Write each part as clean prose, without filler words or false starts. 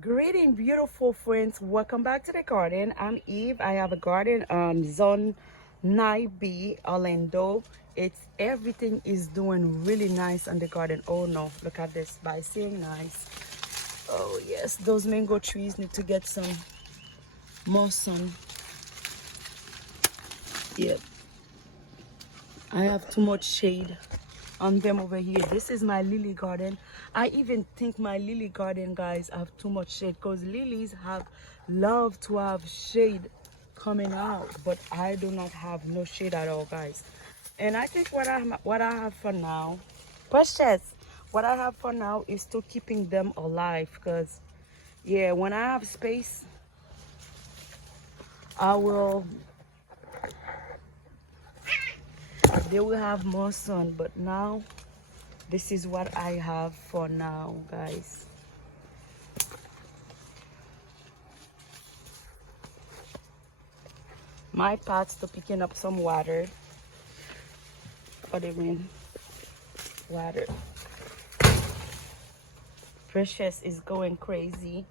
Greeting, beautiful friends. Welcome back to the garden. I'm Eve. I have a garden, Zone 9B, Orlando. It's everything is doing really nice on the garden. Oh no, look at this. By saying nice. Oh yes, those mango trees need to get some more sun. Yep, I have too much shade on them over here. This is my lily garden. I even think my lily garden, guys, have too much shade because lilies have love to have shade coming out, but I do not have no shade at all, guys. And I think what I have for now, precious, what I have for now is to keeping them alive because yeah, when I have space, I will they will have more sun, but now this is what I have for now, guys. My pot's to picking up some water for the rain water. Precious is going crazy.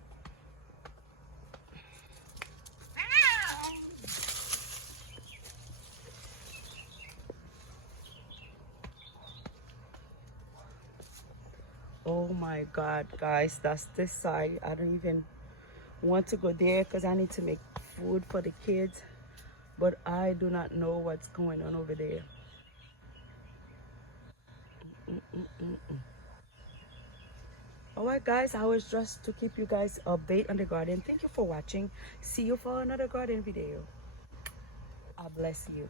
Oh my God, guys, that's this side. I don't even want to go there because I need to make food for the kids, but I do not know what's going on over there. All right, guys, I was just to keep you guys update on the garden. Thank you for watching. See you for another garden video. I bless you.